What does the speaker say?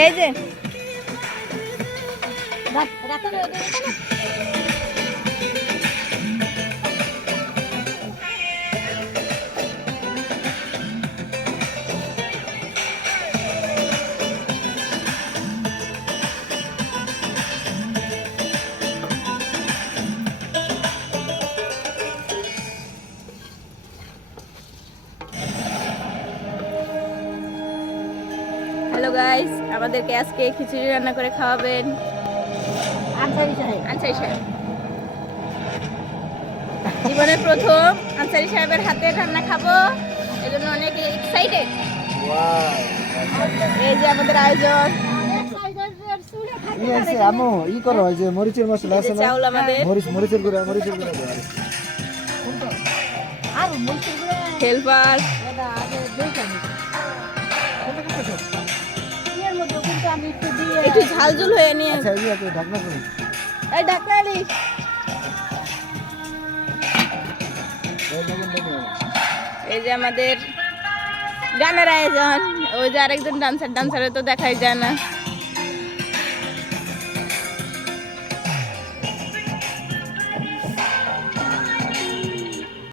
এই যে hello guys, আমাদেরকে আজকে খিচুড়ি রান্না করে খাওয়াবেন আনসারি সাহেব। জীবনের প্রথম আনসারি সাহেবের হাতে রান্না খাবো, এই জন্য অনেক এক্সাইটেড। এই যে আমাদের আয়োজন, আমো ই করো, ওই যে মরিচের মশলা আছে না, চাউল আমাদের, মরিচের গুঁড়া হেল্পার, একটু ঝালঝুল হয়ে নিয়ে। আচ্ছা এই আছে ঢাকনা করে। এই ঢাকনা আলি। এই যে আমাদের গানের আয়োজন, ওই যে আরেকজন ডান্সার তো দেখাই যায় না।